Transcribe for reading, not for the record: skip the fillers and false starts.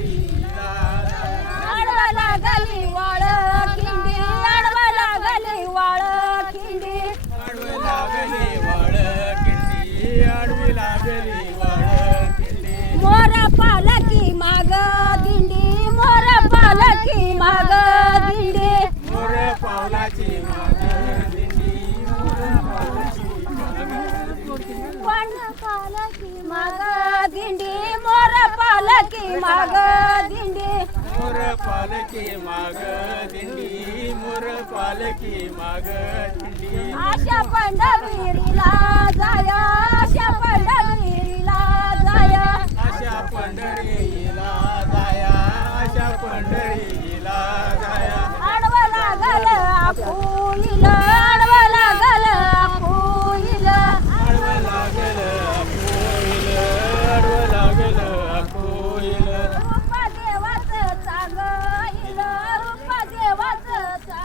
पंढरीला आडवा लागली वाळ खिंडी आडवा लागली वाळ खिंडी आडवी लागली वाळ खिंडी आडवी लागली वाळ खिंडी मोर पालकी माग दिंडी मोर पालकी माग दिंडी मोर पावलाची माग दिंडी मोर पावलाची पण पालकी माग दिंडी मोर पालकी माग दिंडी मोर पालकी माग दिंडी मोर पालकी माग दिंडी आशा पंढरीला जाया आशा पंढरीला जाया अशा पंढरीला जाया अशा पंढरीला